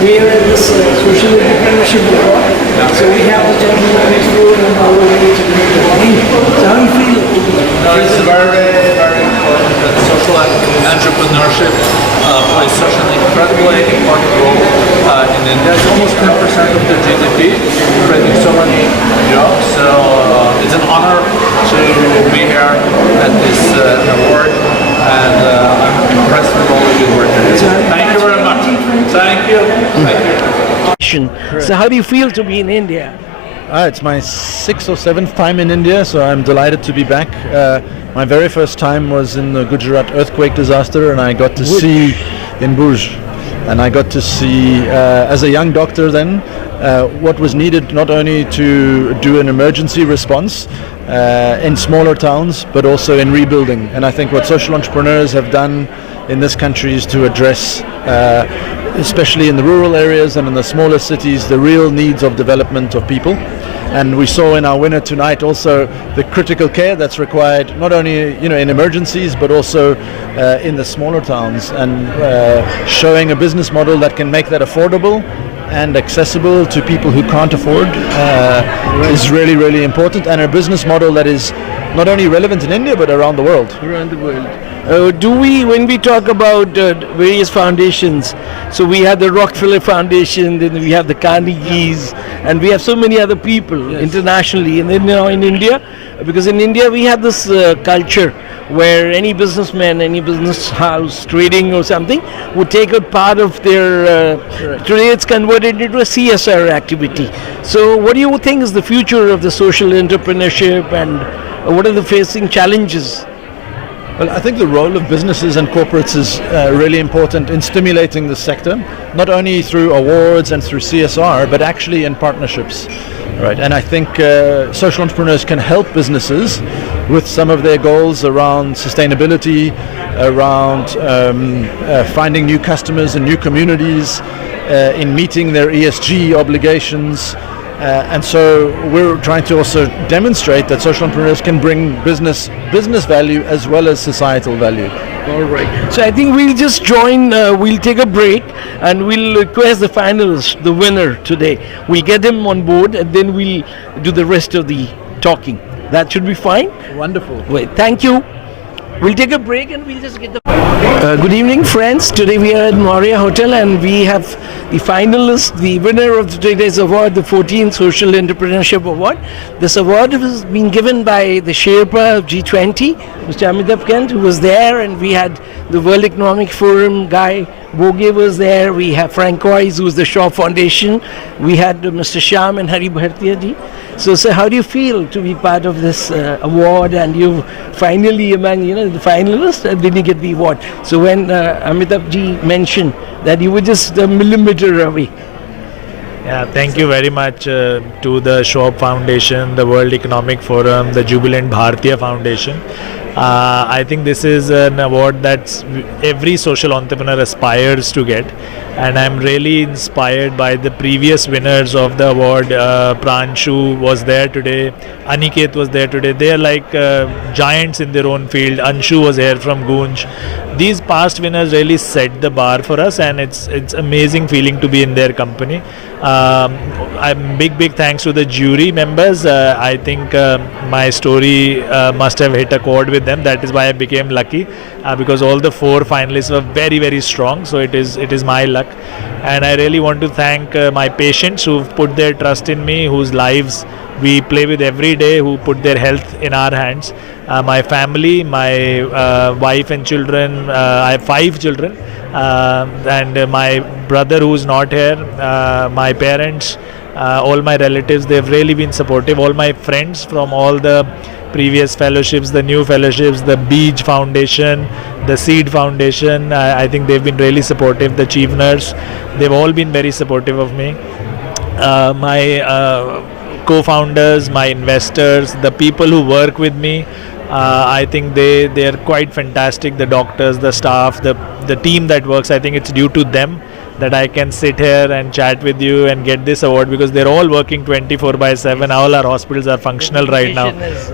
We are at this social entrepreneurship award. So we have a gentleman next door and Awardee to make the money. So how do you feel? No, it's very, very important that social entrepreneurship plays such an incredibly important role in India. It's almost 10% of the GDP, creating so many jobs. So it's an honor to be here at this award, and I'm impressed with all the good work you do. Thank you very much. Thank you. Thank you. So how do you feel to be in India? It's my 6th or 7th time in India, so I'm delighted to be back. My very first time was in the Gujarat earthquake disaster, and I got to see in Bhuj, and I got to see, as a young doctor then, what was needed not only to do an emergency response in smaller towns, but also in rebuilding. And I think what social entrepreneurs have done in this country is to address, especially in the rural areas and in the smaller cities, the real needs of development of people. And we saw in our winner tonight also the critical care that's required, not only in emergencies, but also in the smaller towns, and showing a business model that can make that affordable and accessible to people who can't afford is really, really important, and a business model that is not only relevant in India but around the world. Around the world. When we talk about various foundations, so we have the Rockefeller Foundation, then we have the Carnegies, and we have so many other people internationally, and then in India, because in India we have this culture where any businessman, any business house, trading or something, would take a part of their, today it's converted into a CSR activity. So what do you think is the future of the social entrepreneurship, and what are the facing challenges? Well, I think the role of businesses and corporates is really important in stimulating the sector, not only through awards and through CSR, but actually in partnerships. Right, and I think social entrepreneurs can help businesses with some of their goals around sustainability, around finding new customers and new communities, in meeting their ESG obligations. And so we're trying to also demonstrate that social entrepreneurs can bring business value as well as societal value. All right. So I think we'll just join, we'll take a break, and we'll request the finalists, the winner today. We'll get them on board, and then we'll do the rest of the talking. That should be fine? Wonderful. Wait, thank you. We'll take a break and we'll just get the... good evening, friends. Today we are at Maurya Hotel, and we have the finalist, the winner of today's award, the 14th Social Entrepreneurship Award. This award has been given by the Sherpa of G20, Mr. Amitabh Kant, who was there, and we had the World Economic Forum guy, Boge was there, we have Frank Coyes, who is the Shaw Foundation, we had Mr. Shyam and Hari Bhartiya ji. So, sir, how do you feel to be part of this award, and you finally among the finalists, and then you get the award? So when Amitabh ji mentioned that you were just a millimeter away. Yeah, thank you very much to the Shaw Foundation, the World Economic Forum, the Jubilant Bhartiya Foundation. I think this is an award that every social entrepreneur aspires to get, and I'm really inspired by the previous winners of the award. Pranshu was there today, Aniket was there today. They are like giants in their own field. Anshu was here from Gunj. These past winners really set the bar for us, and it's amazing feeling to be in their company. I'm big thanks to the jury members. I think my story must have hit a chord with them. That is why I became lucky, because all the 4 finalists were very strong. So it is my luck, and I really want to thank my patients who've put their trust in me, whose lives we play with every day, who put their health in our hands. My family, my wife and children. I have 5 children. And my brother who's not here, my parents, all my relatives, they've really been supportive. All my friends from all the previous fellowships, the new fellowships, the Beej Foundation, the Seed Foundation, I think they've been really supportive. The Chief Nurse, they've all been very supportive of me. My co-founders, my investors, the people who work with me, I think they are quite fantastic. The doctors, the staff, the team that works, I think it's due to them that I can sit here and chat with you and get this award, because they're all working 24/7. All our hospitals are functional right now.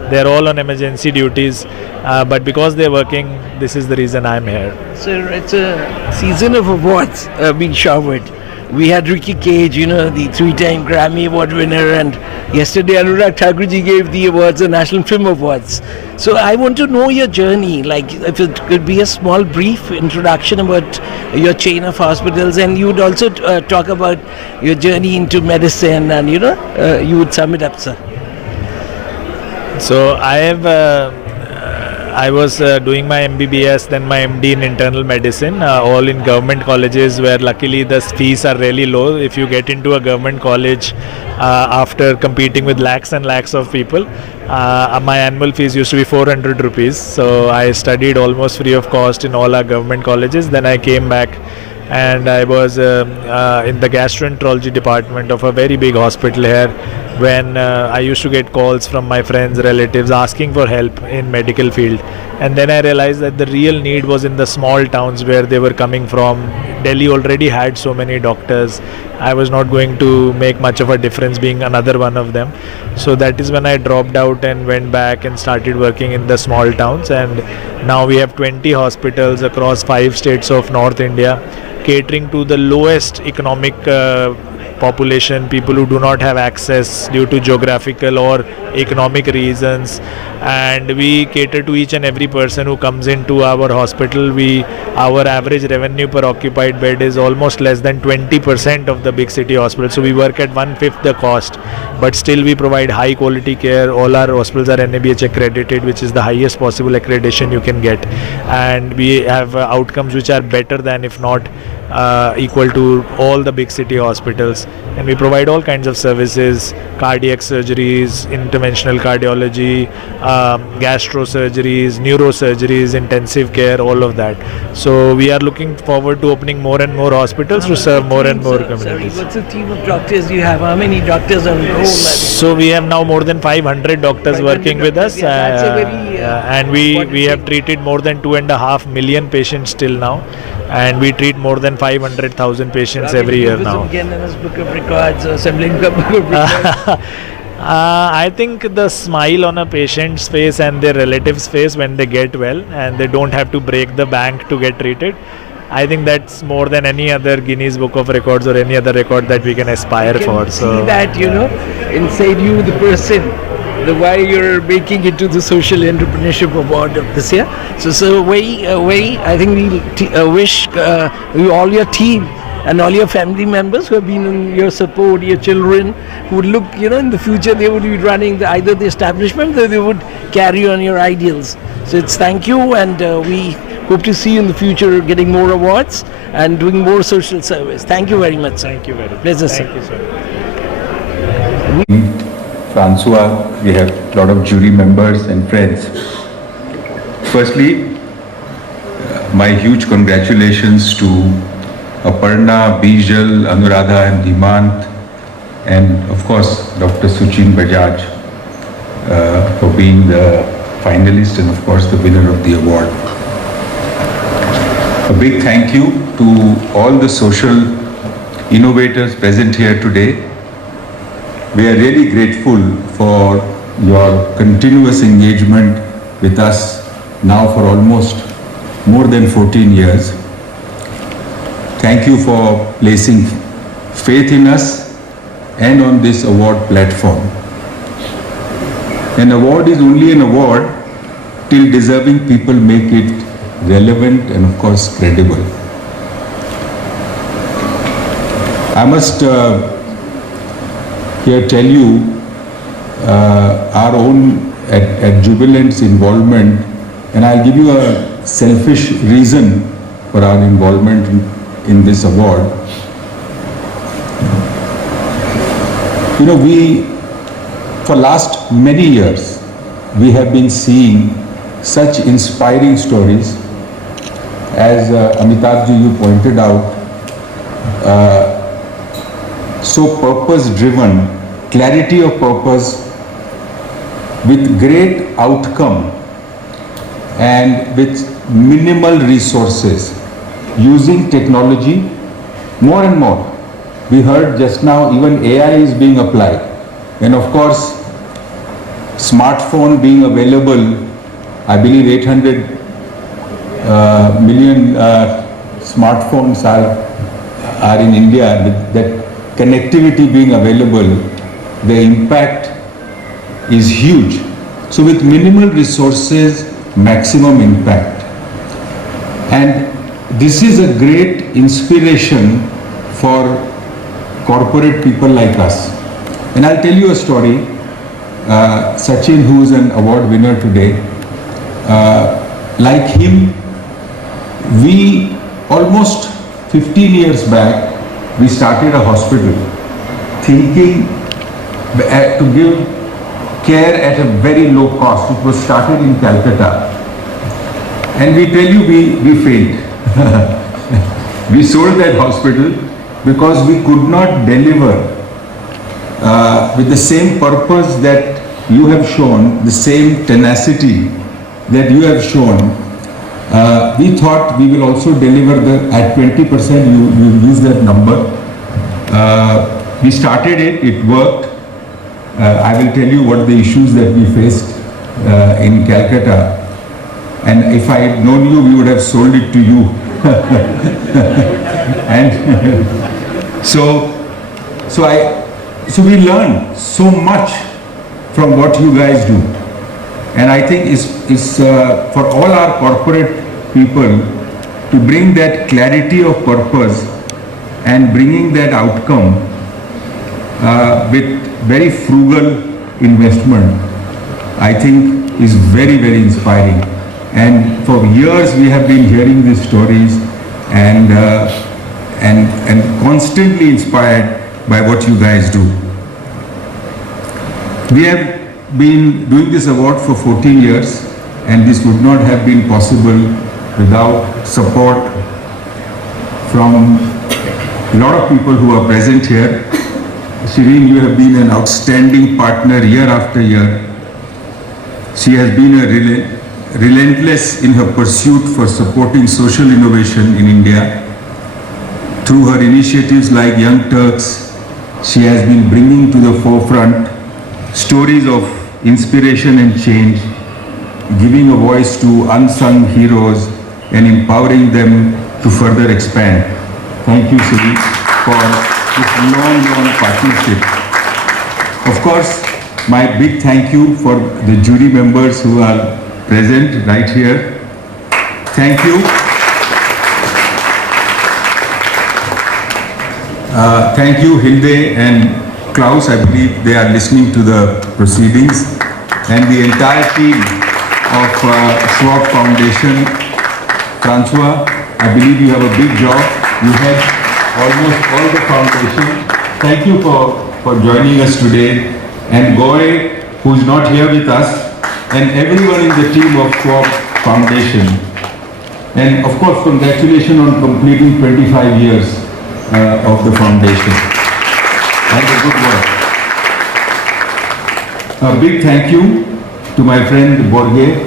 They're all on emergency duties, but because they're working, this is the reason I'm here. So it's a season of awards being showered. We had Ricky Cage, the 3-time Grammy Award winner, and yesterday Anurag Thakurji gave the awards, the National Film Awards. So I want to know your journey, like if it could be a small brief introduction about your chain of hospitals, and you would also talk about your journey into medicine, and you would sum it up, sir. So I was doing my MBBS, then my MD in internal medicine, all in government colleges where luckily the fees are really low. If you get into a government college after competing with lakhs and lakhs of people, my annual fees used to be 400 rupees. So I studied almost free of cost in all our government colleges. Then I came back and I was in the gastroenterology department of a very big hospital here, when I used to get calls from my friends, relatives asking for help in medical field. And then I realized that the real need was in the small towns where they were coming from. Delhi already had so many doctors. I was not going to make much of a difference being another one of them. So that is when I dropped out and went back and started working in the small towns. And now we have 20 hospitals across 5 states of North India, catering to the lowest economic population, people who do not have access due to geographical or economic reasons. And we cater to each and every person who comes into our hospital. Our average revenue per occupied bed is almost less than 20% of the big city hospitals. So we work at 1/5 the cost, but still we provide high quality care. All our hospitals are NABH accredited, which is the highest possible accreditation you can get, and we have outcomes which are better than, if not equal to, all the big city hospitals. And we provide all kinds of services: cardiac surgeries, interventional cardiology, gastro surgeries, neurosurgeries, intensive care, all of that. So we are looking forward to opening more and more hospitals to serve more and more communities. Sorry, what's the team of doctors you have? How many doctors on roll? So we have now more than 500 doctors working with us, that's a very, and we have treated more than 2.5 million patients till now, and we treat more than 500,000 patients every year now. Guinness Book of Records or Assembling Book of Records. I think the smile on a patient's face and their relatives' face when they get well and they don't have to break the bank to get treated, I think that's more than any other Guinness Book of Records or any other record that we can aspire for. So see that, inside you, the person, the why you're making it to the Social Entrepreneurship Award of this year. So way, I think we wish you, all your team and all your family members who have been in your support, your children, who would look, in the future they would be running either the establishment or they would carry on your ideals. So it's thank you, and we hope to see you in the future getting more awards and doing more social service. Thank you very much, sir. thank you very much. Pleasure, sir. Thank you, sir. Francois, we have a lot of jury members and friends. Firstly, my huge congratulations to Aparna, Bijal, Anuradha and Dimant, and of course Dr. Shuchin Bajaj for being the finalist and of course the winner of the award. A big thank you to all the social innovators present here today. We are really grateful for your continuous engagement with us now for almost more than 14 years. Thank you for placing faith in us and on this award platform. An award is only an award till deserving people make it relevant and of course credible. I must here tell you our own at Jubilant's involvement, and I'll give you a selfish reason for our involvement in this award. We, for last many years, we have been seeing such inspiring stories. As Amitabh ji, you pointed out, so purpose-driven, clarity of purpose with great outcome and with minimal resources, using technology more and more. We heard just now even AI is being applied, and of course smartphone being available. I believe 800 million smartphones are are in India, that connectivity being available, the impact is huge. So with minimal resources, maximum impact. And this is a great inspiration for corporate people like us. And I'll tell you a story. Shuchin, who is an award winner today, like him, we almost 15 years back, we started a hospital thinking to give care at a very low cost. It was started in Calcutta. And we tell you, we failed. We sold that hospital because we could not deliver with the same purpose that you have shown, the same tenacity that you have shown. We thought we will also deliver at 20%, you use that number. We started it, it worked. I will tell you what the issues that we faced in Calcutta. And if I had known you, we would have sold it to you. And so we learned so much from what you guys do. And I think it's for all our corporate people to bring that clarity of purpose and bringing that outcome with very frugal investment, I think is very, very inspiring. And for years we have been hearing these stories and constantly inspired by what you guys do. We have been doing this award for 14 years, and this would not have been possible without support from a lot of people who are present here. Shireen, you have been an outstanding partner year after year. She has been relentless in her pursuit for supporting social innovation in India. Through her initiatives like Young Turks, she has been bringing to the forefront stories of inspiration and change, giving a voice to unsung heroes and empowering them to further expand. Thank you, Shireen, for this long partnership. Of course, my big thank you for the jury members who are present right here. Thank you. Thank you, Hilde and Klaus. I believe they are listening to the proceedings. And the entire team of Schwab Foundation. Francois, I believe you have a big job. You had almost all the foundation. Thank you for joining us today. And Goy, who is not here with us, and everyone in the team of Schwab Foundation. And of course, congratulations on completing 25 years of the foundation. And the good work. A big thank you to my friend Borge.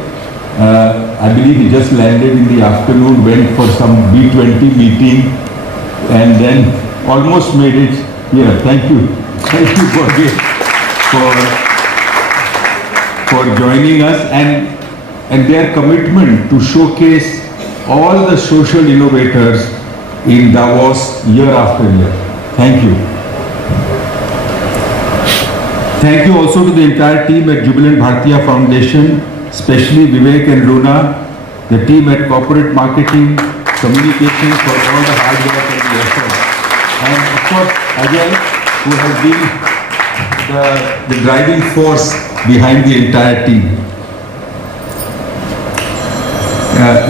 I believe he just landed in the afternoon, went for some B20 meeting, and then almost made it here. Thank you. Thank you, Borge, for joining us and their commitment to showcase all the social innovators in Davos year after year. Thank you. Thank you also to the entire team at Jubilant Bhartiya Foundation, especially Vivek and Luna, the team at Corporate Marketing, Communications for all the hard work and the effort. And of course, Ajay, who has been the driving force behind the entire team.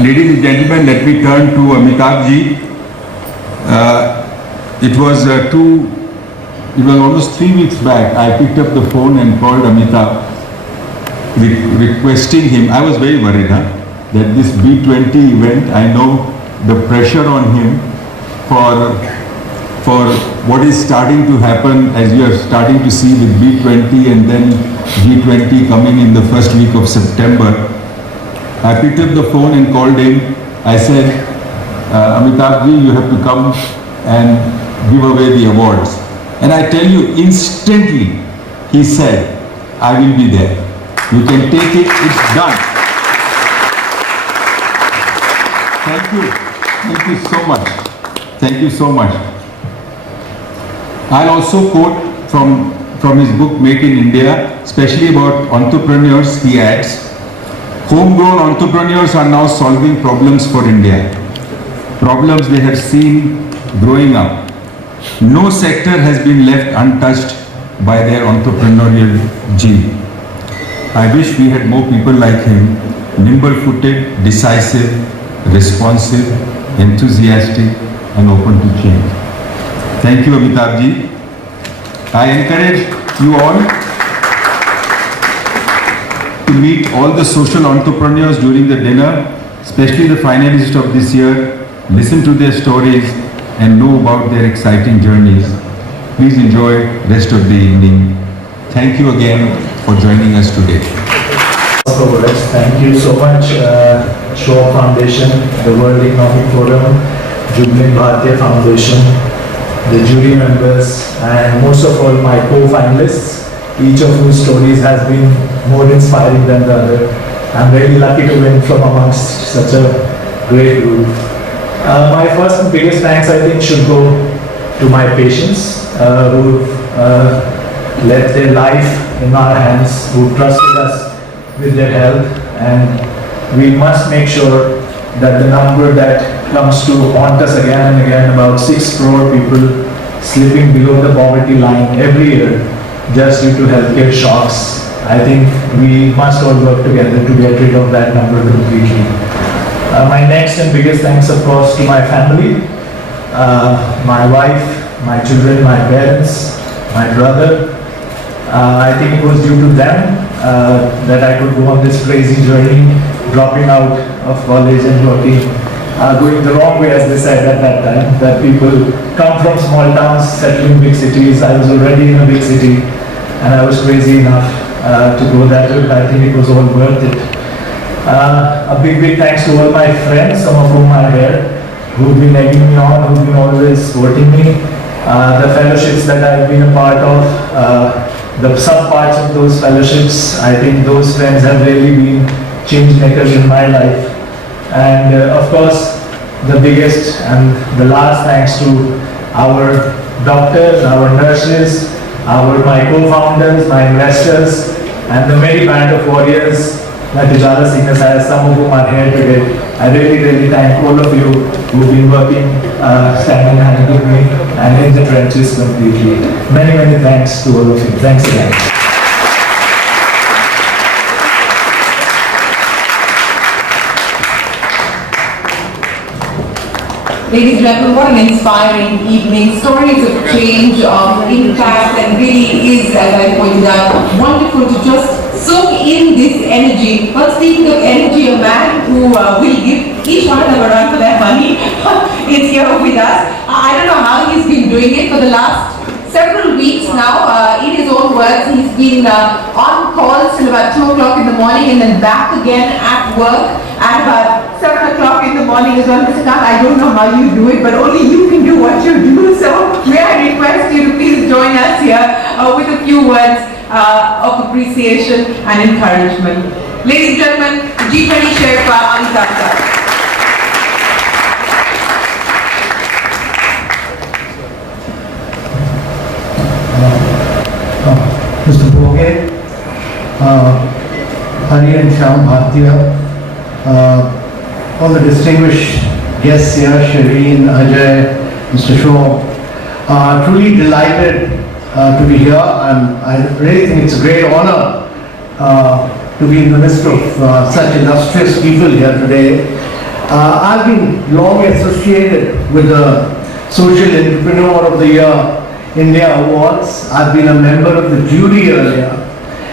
Ladies and gentlemen, let me turn to Amitabh ji. It was almost 3 weeks back, I picked up the phone and called Amitabh, requesting him. I was very worried that this B20 event, I know the pressure on him for what is starting to happen, as you are starting to see with B20 and then G20 coming in the first week of September. I picked up the phone and called him. I said, Amitabh ji, you have to come and give away the awards. And I tell you, instantly, he said, I will be there. You can take it, it's done. Thank you. Thank you so much. Thank you so much. I'll also quote from his book Make in India, especially about entrepreneurs. He adds, homegrown entrepreneurs are now solving problems for India, problems they have seen growing up. No sector has been left untouched by their entrepreneurial gene. I wish we had more people like him, nimble-footed, decisive, responsive, enthusiastic, and open to change. Thank you, Amitabh ji. I encourage you all to meet all the social entrepreneurs during the dinner, especially the finalists of this year, listen to their stories and know about their exciting journeys. Please enjoy rest of the evening. Thank you again for joining us today. Thank you so much, Shaw Foundation, the World Economic Forum, Jubilant Bharatiya Foundation, the jury members, and most of all my co-finalists, each of whose stories has been more inspiring than the other. I'm very lucky to win from amongst such a great group. My first and biggest thanks, I think, should go to my patients who left their life in our hands, who trusted us with their health, and we must make sure that the number that comes to haunt us again and again, about 6 crore people slipping below the poverty line every year just due to healthcare shocks. I think we must all work together to get rid of that number completely. My next and biggest thanks, of course, to my family, my wife, my children, my parents, my brother. I think it was due to them that I could go on this crazy journey, dropping out of college and working, going the wrong way, as they said at that time, that people come from small towns, settle in big cities. I was already in a big city and I was crazy enough to go that route. I think it was all worth it. A big thanks to all my friends, some of whom are here, who've been egging me on, who've been always supporting me. The fellowships that I've been a part of, the sub-parts of those fellowships, I think those friends have really been change makers in my life. And of course, the biggest and the last thanks to our doctors, our nurses, my co-founders, my investors, and the merry band of warriors that Ujala Singers has, some of whom are here today. I really thank all of you who've been working, standing hand with me and in the trenches completely. Many thanks to all of you. Thanks again. Ladies and gentlemen, what an inspiring evening. Stories of change, of impact, and really is, as I pointed out, wonderful to just soak in this energy. But speaking of energy, a man who will give each one of them a run for their money is here with us. I don't know how he's been doing it for the last several weeks now. In his own words, he's been on calls till about 2 o'clock in the morning and then back again at work at about 7 o'clock in the morning as well. Mr. Khan, I don't know how you do it, but only you can do what you do. So may I request you to please join us here with a few words of appreciation and encouragement. Ladies and gentlemen, G20 Sherpa Amitabh. Mr. Boge, Hari and Shyam Bhartiya, all the distinguished guests here, Shireen, Ajay, Mr. Shaw, truly delighted to be here. I really think it's a great honor to be in the midst of such illustrious people here today. I've been long associated with the Social Entrepreneur of the Year India Awards. I've been a member of the jury earlier,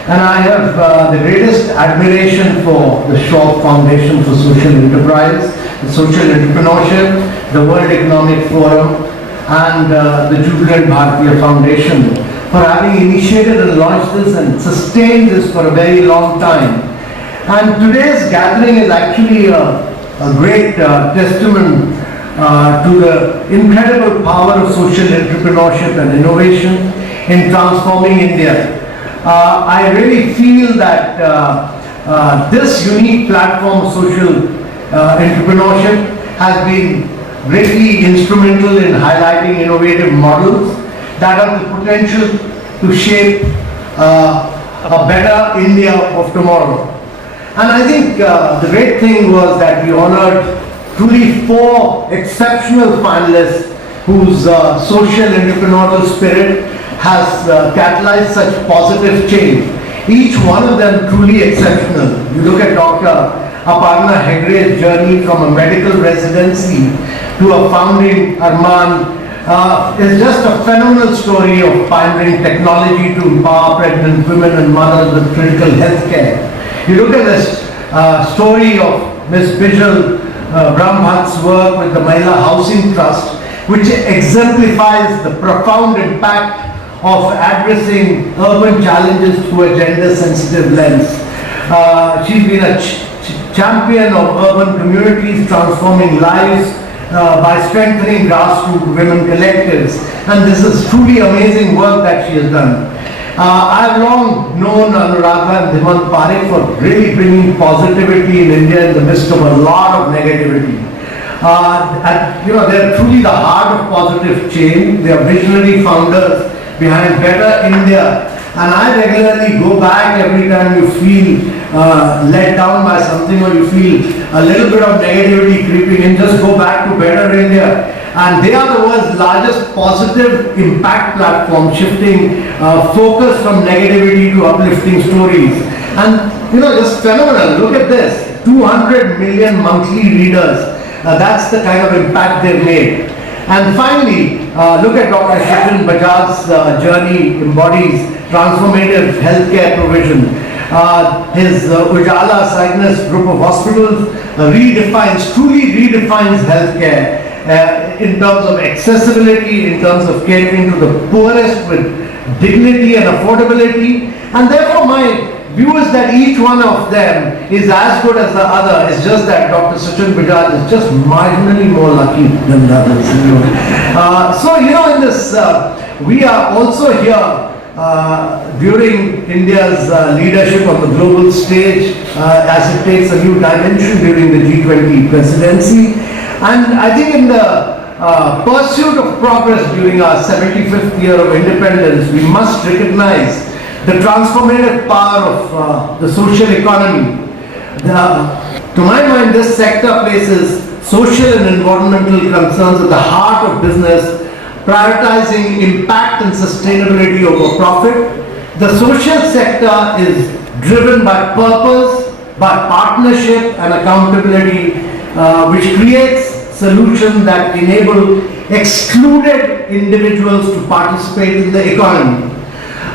and I have the greatest admiration for the Shaw Foundation for Social Enterprise, the Social Entrepreneurship, the World Economic Forum, and the Jubilant Bharatiya Foundation for having initiated and launched this and sustained this for a very long time. And today's gathering is actually a great testament to the incredible power of social entrepreneurship and innovation in transforming India. I really feel that this unique platform of social entrepreneurship has been greatly instrumental in highlighting innovative models that have the potential to shape a better India of tomorrow. And I think the great thing was that we honored truly 4 exceptional finalists whose social entrepreneurial spirit has catalyzed such positive change. Each one of them truly exceptional. You look at Dr. Aparna Hegde's journey from a medical residency to a founding Arman is just a phenomenal story of pioneering technology to empower pregnant women and mothers with critical health care. You look at this story of Ms. Bijal Brahmat's work with the Mahila Housing Trust, which exemplifies the profound impact of addressing urban challenges through a gender-sensitive lens. She's been a champion of urban communities, transforming lives by strengthening grassroots women collectives. And this is truly amazing work that she has done. I've long known Anuradha and Dhiman Parekh for really bringing positivity in India in the midst of a lot of negativity. They're truly the heart of positive change. They are visionary founders behind Better India. And I regularly go back every time you feel let down by something or you feel a little bit of negativity creeping in, just go back to Better India. And they are the world's largest positive impact platform, shifting focus from negativity to uplifting stories. And just phenomenal. Look at this, 200 million monthly readers. That's the kind of impact they've made. And finally, look at Dr. Shuchin Bajaj's journey embodies transformative healthcare provision. His Ujala Cygnus group of hospitals truly redefines healthcare in terms of accessibility, in terms of catering to the poorest with dignity and affordability. And therefore my view is that each one of them is as good as the other. It's just that Dr. Shuchin Bajaj is just marginally more lucky than the others. In this, we are also here during India's leadership on the global stage as it takes a new dimension during the G20 presidency. And I think in the pursuit of progress during our 75th year of independence, we must recognize the transformative power of the social economy. To my mind, this sector places social and environmental concerns at the heart of business, prioritizing impact and sustainability over profit. The social sector is driven by purpose, by partnership and accountability, which creates solutions that enable excluded individuals to participate in the economy.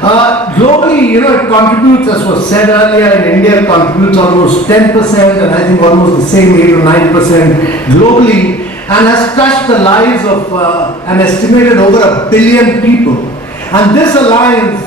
Globally, it contributes, as was said earlier, in India it contributes almost 10% and I think almost the same 8 or 9% globally, and has touched the lives of an estimated over 1 billion people. And this aligns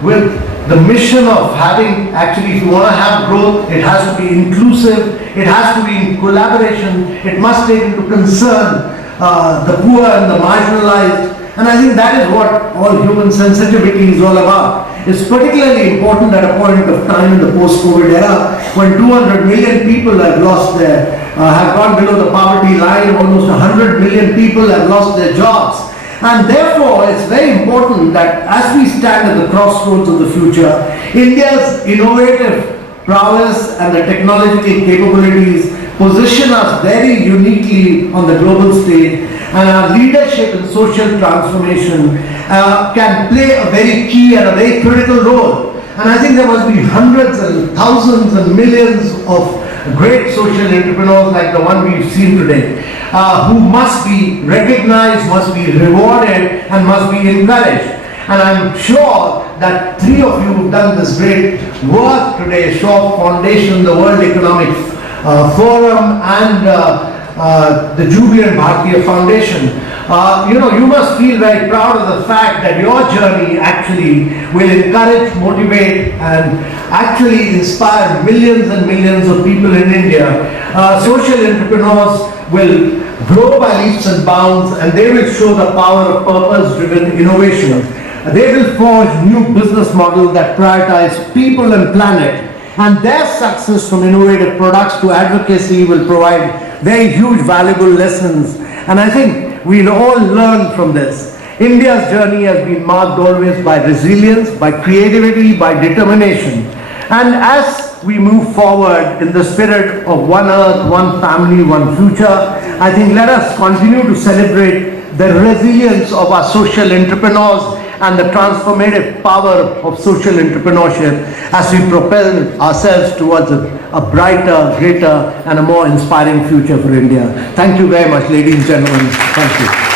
with the mission of having, actually, if you want to have growth, it has to be inclusive, it has to be in collaboration, it must take into concern the poor and the marginalized. And I think that is what all human sensitivity is all about. It's particularly important at a point of time in the post-COVID era when 200 million people have lost have gone below the poverty line, almost 100 million people have lost their jobs. And therefore, it's very important that as we stand at the crossroads of the future, India's innovative prowess and the technological capabilities position us very uniquely on the global stage, and our leadership in social transformation can play a very key and a very critical role. And I think there must be hundreds and thousands and millions of great social entrepreneurs like the one we've seen today, who must be recognized, must be rewarded, and must be encouraged. And I'm sure that 3 of you have done this great work today, Shaw Foundation, the World Economic Forum, and the Jubilant Bharatiya Foundation. You must feel very proud of the fact that your journey actually will encourage, motivate, and actually inspire millions and millions of people in India. Social entrepreneurs will grow by leaps and bounds, and they will show the power of purpose-driven innovation. They will forge new business models that prioritize people and planet, and their success from innovative products to advocacy will provide very huge valuable lessons. And I think we'll all learn from this. India's journey has been marked always by resilience, by creativity, by determination. And as we move forward in the spirit of one earth, one family, one future, I think let us continue to celebrate the resilience of our social entrepreneurs and the transformative power of social entrepreneurship as we propel ourselves towards a brighter, greater and a more inspiring future for India. Thank you very much, ladies and gentlemen. Thank you.